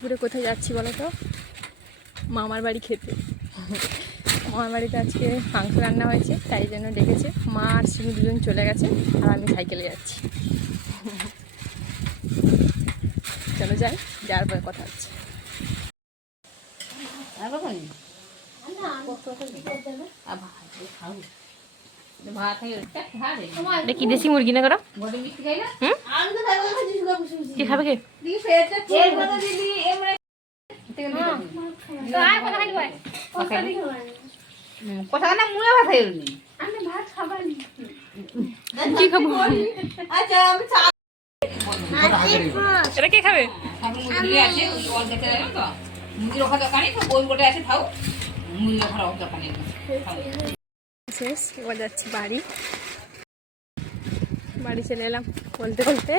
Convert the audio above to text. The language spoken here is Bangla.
ঘুরে কোথায় যাচ্ছি বলো তো? মামার বাড়ি খেতে। মামার বাড়িতে আজকে মাংস রান্না হয়েছে, তাই জন্য ডেকেছে। মা আর শিবু দুজন চলে গেছে, আর আমি সাইকেলে যাচ্ছি। চলো যাই, যাওয়ার পরে কথা হচ্ছে। কি দেশি মুরগি না করো? কি খাবে কে? কথা না মুড়ে ভাত খাইনি। কি খাবো? আচ্ছা আমি চা এটা কে খাবে? মুরগি আছে ওই দেখতে যাবেন তো মুরগি রাখা দোকানে তো বই গোটে আছে থাও মুরগি রাখা দোকানে শেষ, এবার যাচ্ছি বাড়ি। বাড়ি চলে এলাম বলতে বলতে।